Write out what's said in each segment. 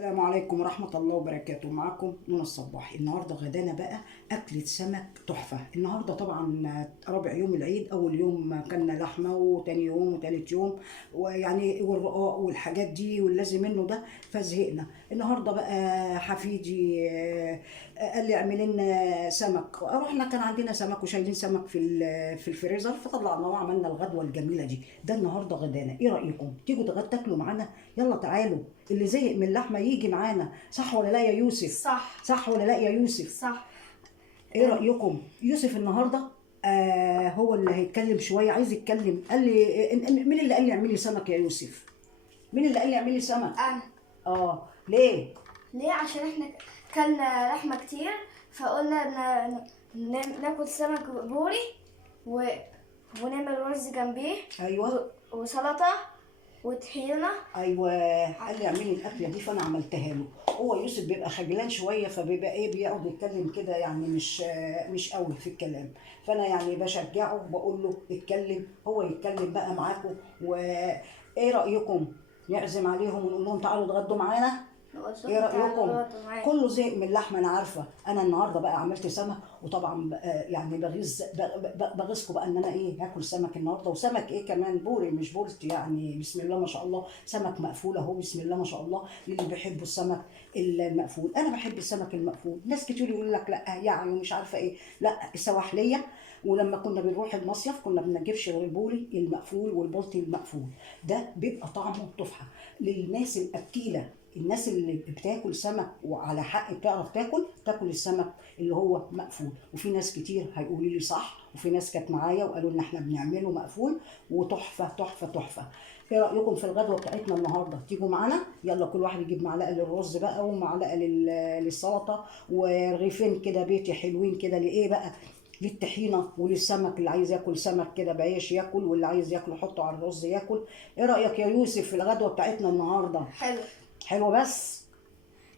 السلام عليكم ورحمة الله وبركاته. معكم منى الصباحي. النهارده غدانا بقى أكلة سمك تحفة. النهارده طبعا رابع يوم العيد، أول يوم كلنا لحمة وتاني يوم وتالت يوم ويعني والرقاق والحاجات دي واللازم منه ده، فزهقنا. النهارده بقى حفيدي قال لي اعملي لنا سمك. رحنا كان عندنا سمك وشايلين سمك في الفريزر، فطلعناه وعملنا الغدوة الجميلة دي. ده النهارده غدانا. ايه رأيكم تيجوا تاكلوا معانا؟ يلا تعالوا، اللي زهق من اللحمه يجي معانا. صح ولا لا يا يوسف؟ صح. صح ولا لا يا يوسف؟ صح. ايه رايكم؟ يوسف النهارده هو اللي هيتكلم شويه، عايز يتكلم. قال لي مين اللي قال لي اعملي سمك يا يوسف؟ مين اللي قال لي اعملي سمك؟ أنا. ليه؟ ليه؟ عشان احنا كلنا لحمة كتير، فقلنا ناكل سمك بوري و... ونعمل رز جنبيه ايوه وسلطة وطحينة. ايوه، قال لي اعملي الاكله دي فانا عملتها له. هو يوسف بيبقى خجلان شويه، فبيبقى بيقعد يتكلم كده، يعني مش قوي في الكلام. فانا يعني بشجعه، بقول له اتكلم، هو يتكلم بقى معاكم. وايه رايكم نعزم عليهم ونقول لهم تعالوا اتغدوا معانا؟ ايه رايكم؟ كله زهق من اللحمه، انا عارفه. انا النهارده بقى عملت سمك، وطبعا يعني بغيظكم بقى ان انا هاكل سمك النهارده. وسمك كمان بوري مش بولت، يعني بسم الله ما شاء الله. سمك مقفول اهو، بسم الله ما شاء الله. للي بيحبوا السمك المقفول، انا بحب السمك المقفول. ناس كتير يقول لك لا يعني مش عارفه ايه، لا السواحليه. ولما كنا بنروح المصيف كنا بنجيبش غير البوري المقفول والبلطي المقفول. ده بيبقى طعمه تحفه للناس الاكيله. الناس اللي بتاكل سمك وعلى حق بتعرف تاكل السمك اللي هو مقفول. وفي ناس كتير هيقولوا لي صح، وفي ناس كانت معايا وقالوا ان احنا بنعمله مقفول وتحفه تحفه تحفه. ايه رايكم في الغدوه بتاعتنا النهارده؟ تيجوا معانا؟ يلا كل واحد يجيب معلقه للرز بقى، ومعلقه للسلطه، ورغيفين كده بيتي حلوين كده لايه بقى، للطحينه وللسمك. اللي عايز ياكل سمك كده بعيش ياكل، واللي عايز ياكل حطه على الرز ياكل. ايه رايك يا يوسف في الغدوه بتاعتنا النهارده؟ حلو. حلوه بس.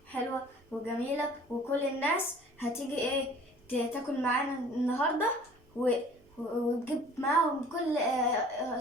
حلوة وجميلة، وكل الناس هتيجي تاكل معانا النهاردة وتجيب معاهم كل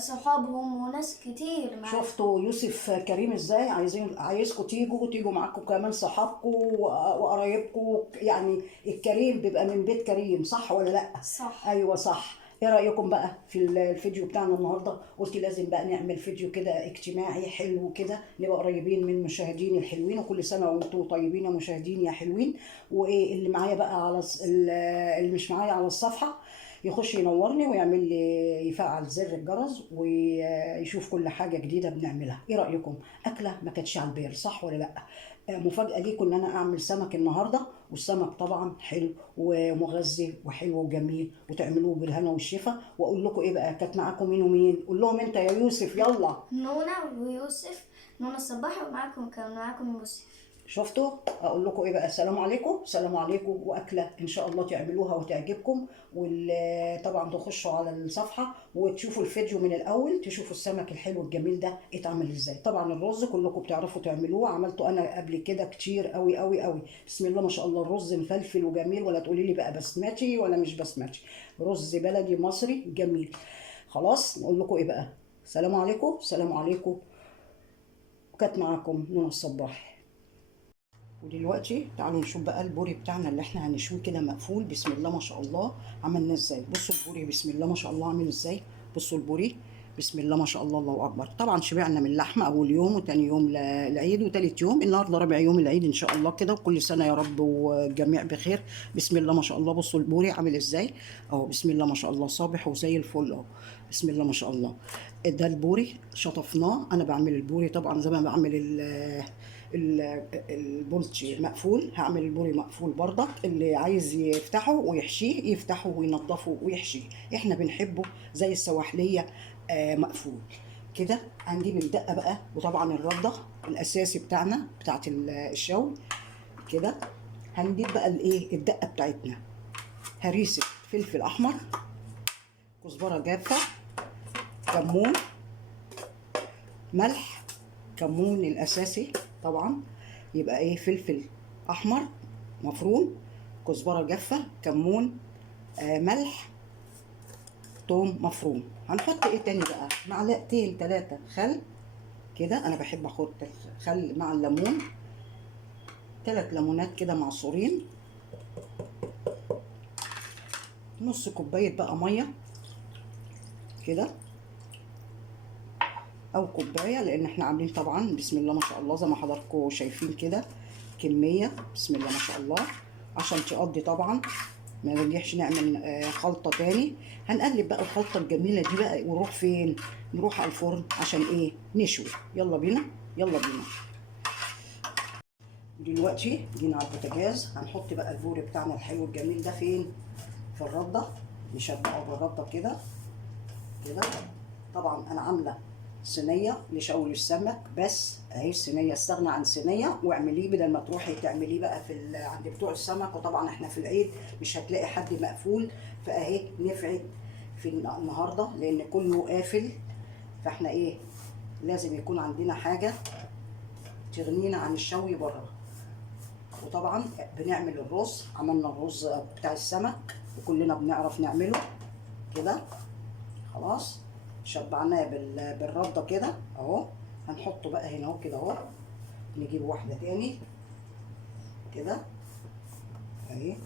صحابهم وناس كتير معاهم. شفتوا يوسف كريم ازاي؟ عايزكم تيجوا معاكم كمان صحابكم وقرايبكم. يعني الكريم بيبقى من بيت كريم، صح ولا لا؟ صح. ايوه صح. ايه رايكم بقى في الفيديو بتاعنا النهارده؟ قلت لازم بقى نعمل فيديو كده اجتماعي حلو كده، نبقى قريبين من المشاهدين الحلوين. وكل سنه وانتم طيبين يا مشاهدين يا حلوين. وايه اللي معايا بقى على اللي مش معايا على الصفحه يخش ينورني ويعمل لي، يفعل زر الجرس ويشوف كل حاجه جديده بنعملها. ايه رايكم؟ اكله ما كانتش على البال، صح ولا لا؟ مفاجاه ليكم ان انا اعمل سمك النهارده. والسمك طبعا حلو ومغذي وحلو وجميل، وتعملوه بالهنا والشفا. واقول لكم ايه بقى، كانت معاكم مين ومين؟ قول لهم انت يا يوسف يلا. نونا ويوسف. نونا الصباحي، ومعاكم كان معاكم يوسف. شفتوا؟ اقول لكم ايه بقى، السلام عليكم، السلام عليكم. واكله ان شاء الله تعملوها وتعجبكم. وطبعا تخشوا على الصفحه وتشوفوا الفيديو من الاول، تشوفوا السمك الحلو الجميل ده اتعمل ازاي. طبعا الرز كلكم بتعرفوا تعملوه، عملته انا قبل كده كتير قوي قوي قوي. بسم الله ما شاء الله. الرز مفلفل وجميل، ولا تقولي لي بقى بسمتي ولا مش بسمتي. رز بلدي مصري جميل. خلاص نقول لكم ايه بقى، السلام عليكم، السلام عليكم. وكانت معاكم منى الصباح. ودلوقتي تعالوا نشوف بقى البوري بتاعنا اللي احنا هنشويه كده مقفول. بسم الله ما شاء الله عملناه ازاي. بصوا البوري بسم الله ما شاء الله عامل ازاي. بصوا البوري بسم الله ما شاء الله، الله اكبر. طبعا شبعنا من اللحمه اول يوم وتاني يوم العيد وتالت يوم. النهارده رابع يوم العيد ان شاء الله كده، وكل سنه يا رب والجميع بخير. بسم الله ما شاء الله. بصوا البوري عامل ازاي اهو، بسم الله ما شاء الله، صابح وزي الفل اهو. بسم الله ما شاء الله. ده البوري شطفناه. انا بعمل البوري طبعا زي ما بعمل البولتشي مقفول، هعمل البوري مقفول برضك. اللي عايز يفتحه ويحشيه يفتحه وينضفه ويحشيه. احنا بنحبه زي السواحليه مقفول كده. هنجيب الدقه بقى، وطبعا الرده الاساسي بتاعنا بتاعت الشوي كده. هنجيب بقى الدقه بتاعتنا. هريسه فلفل احمر، كزبره جافه، كمون، ملح. كمون الاساسي طبعا. يبقى فلفل احمر مفروم، كزبره جافه، كمون، ملح، توم مفروم. هنحط تاني بقى، معلقتين 3 خل كده. انا بحب احط الخل مع الليمون 3 ليمونات كده معصورين، نص كوبايه بقى ميه كده او كوبايه، لان احنا عاملين طبعا بسم الله ما شاء الله زي ما حضراتكم شايفين كده كميه بسم الله ما شاء الله، عشان تقضي طبعا ما نرجعش نعمل خلطه تاني. هنقلب بقى الخلطه الجميله دي بقى ونروح فين؟ نروح على الفرن عشان ايه؟ نشوي. يلا بينا يلا بينا. دلوقتي جينا على البوتاجاز، هنحط بقى البوري بتاعنا الحلو الجميل ده فين؟ في الرده، نشبعه بالرده كده كده. طبعا انا عامله صينيه لشوي السمك، بس اهي الصينيه، استغنى عن صينيه واعمليه بدل ما تروحي تعمليه بقى في عند بتوع السمك، وطبعا احنا في العيد مش هتلاقي حد مقفول، فاهي نفعت في النهارده لان كله قافل، فاحنا ايه لازم يكون عندنا حاجه تغنينا عن الشوي بره. وطبعا بنعمل الرز، عملنا الرز بتاع السمك وكلنا بنعرف نعمله كده. خلاص شبعناه بالرده كده اهو. هنحطه بقى هنا اهو كده اهو. نجيب واحده تاني كده اهي،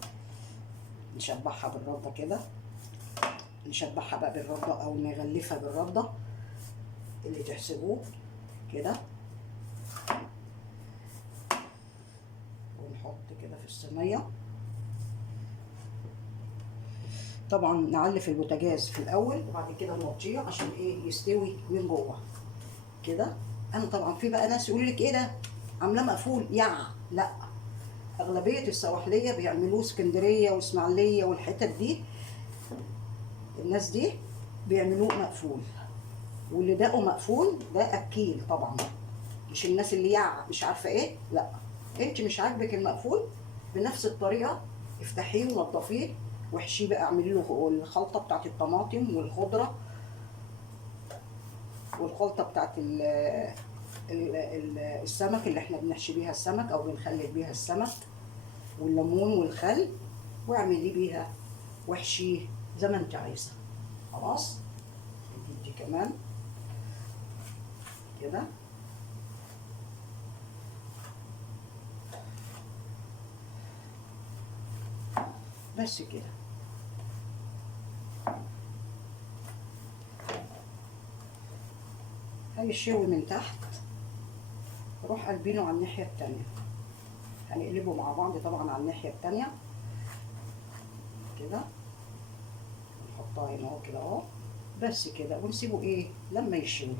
نشبعها بالرده كده، نشبعها بقى بالرده او نغلفها بالرده اللي تحسبوه كده، ونحط كده في الصينيه. طبعا نعلف البوتاجاز في الاول وبعد كده نوطيه عشان ايه؟ يستوي من جوه كده. انا طبعا في بقى ناس يقول لك ايه ده عاملاه مقفول لا، اغلبيه السواحليه بيعملوه، اسكندريه واسماعيليه والحتت دي الناس دي بيعملوه مقفول، واللي داقه مقفول ده اكيل طبعا، مش الناس اللي مش عارفه ايه. لا انت مش عاجبك المقفول بنفس الطريقه افتحيه ونضفيه واحشيه بقى، اعملي له الخلطه بتاعت الطماطم والخضره والخلطه بتاعت السمك اللي احنا بنحشي بيها السمك او بنخلل بيها السمك، والليمون والخل، واعملي بيها واحشيه زي ما انت عايزه. خلاص دي كمان كده. بس كده هيشوي من تحت، نروح قلبينه على الناحيه التانيه، هنقلبه مع بعض طبعا على الناحيه التانيه كده، نحطها هنا اهو كده اهو. بس كده ونسيبه ايه لما يشوي.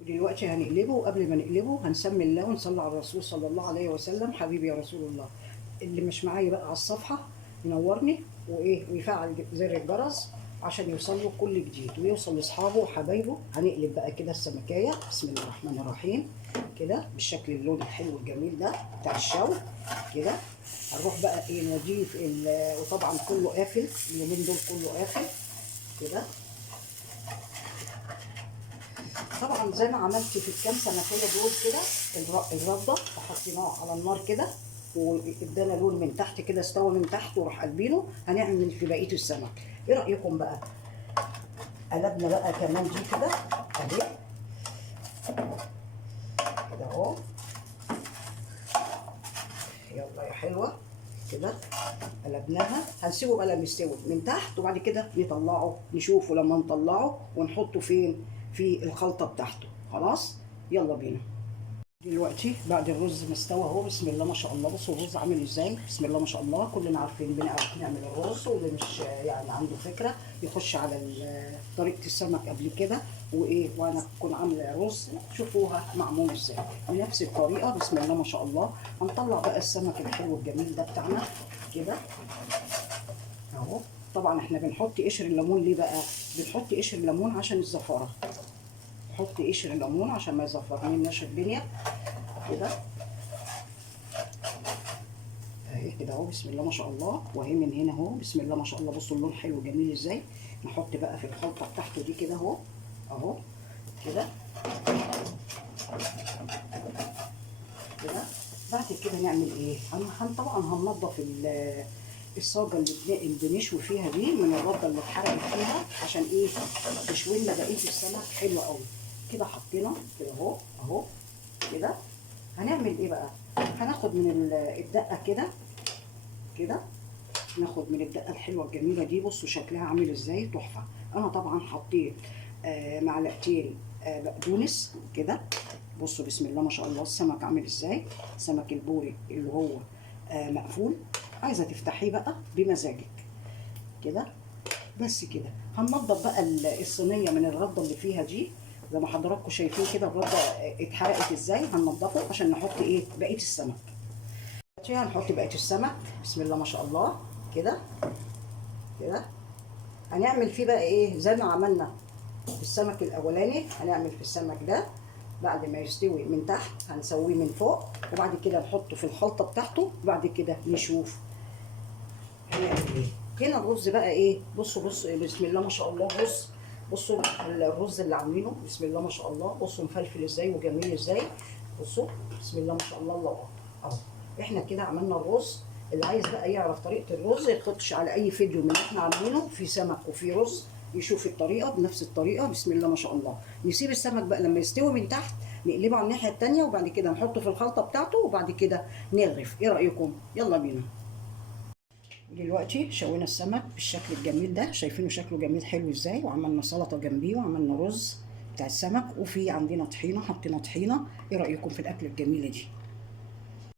ودلوقتي هنقلبه، وقبل ما نقلبه هنسمي الله ونصلي على الرسول صلى الله عليه وسلم. حبيبي يا رسول الله، اللي مش معايا بقى على الصفحه ينورني وايه ويفعل زر الجرس عشان يوصل له كل جديد ويوصل لاصحابه وحبايبه. هنقلب بقى كده السمكيه بسم الله الرحمن الرحيم كده بالشكل اللون الحلو الجميل ده بتاع الشوي كده. هنروح بقى ايه نضيف وطبعا كله قافل اليومين دول، كله قافل كده. طبعا زي ما عملت في الكام سمكيه دول كده الرده وحطيناه على النار كده وادانا لون من تحت كده، استوى من تحت وراح قلبينه. هنعمل في بقيه السمك. ايه رايكم بقى؟ قلبنا بقى كمان دي كده اهي كده اهو. يلا يا حلوه كده قلبناها. هنسيبه بقى لما يستوي من تحت وبعد كده نطلعه نشوفه لما نطلعه ونحطه فين؟ في الخلطه بتاعته. خلاص يلا بينا. دلوقتي بعد الرز ما استوى اهو بسم الله ما شاء الله. بصوا الرز عامل ازاي بسم الله ما شاء الله. كلنا عارفين بنعرف نعمل الرز، واللي مش يعني عنده فكره يخش على طريقه السمك قبل كده وايه، وانا اكون عامله رز شوفوها معمول ازاي بنفس الطريقه بسم الله ما شاء الله. هنطلع بقى السمك الحلو الجميل ده بتاعنا كده اهو. طبعا احنا بنحط قشر الليمون. ليه بقى بنحط قشر الليمون؟ عشان الزفاره. نحط قشر الليمون عشان ما يزفرناش الدنيا كده اهي كده اهو بسم الله ما شاء الله. واهي من هنا اهو بسم الله ما شاء الله. بصوا اللون حلو جميل ازاي. نحط بقى في الخلطه بتاعته دي كده اهو اهو كده كده. بعد كده نعمل ايه؟ طبعا هننضف الصاجه اللي بنشوي فيها دي من الرده اللي اتحرقت فيها عشان ايه؟ تشوي لنا بقيه السمك حلو قوي كده. حطينا كده اهو اهو كده هنعمل ايه بقى؟ هناخد من الدقه كده كده، ناخد من الدقه الحلوه الجميله دي. بصوا شكلها عامل ازاي، تحفه. انا طبعا حطيت معلقتين بقدونس كده. بصوا بسم الله ما شاء الله السمك عامل ازاي، سمك البوري اللي هو مقفول. عايزه تفتحيه بقى بمزاجك كده. بس كده هننضف بقى الصينيه من الرده اللي فيها دي، زي ما حضراتكم شايفين كده الرده اتحرقت ازاي. هننضفه عشان نحط ايه بقيه السمك. هنحط بقيه السمك بسم الله ما شاء الله كده كده. هنعمل فيه بقى ايه زي ما عملنا في السمك الاولاني، هنعمل في السمك ده بعد ما يستوي من تحت هنسويه من فوق، وبعد كده نحطه في الخلطه بتاعته، وبعد كده نشوف هنعمل ايه. هنا الرز بقى ايه، بصوا بسم الله ما شاء الله رز. بصوا الرز اللي عاملينه بسم الله ما شاء الله. بصوا مفلفل ازاي وجميل ازاي. بصوا بسم الله ما شاء الله. الله اهو احنا كده عملنا الرز. اللي عايز بقى يعرف طريقه الرز يخش على اي فيديو من اللي احنا عاملينه في سمك وفي رز، يشوف الطريقه بنفس الطريقه بسم الله ما شاء الله. نسيب السمك بقى لما يستوي من تحت، نقلبه على الناحيه الثانيه، وبعد كده نحطه في الخلطه بتاعته، وبعد كده نغرف. ايه رايكم؟ يلا بينا. دلوقتي شوينا السمك بالشكل الجميل ده، شايفينه شكله جميل حلو ازاي، وعملنا سلطه جنبيه، وعملنا رز بتاع السمك، وفي عندنا طحينه، حطينا طحينه. ايه رايكم في الاكله الجميله دي؟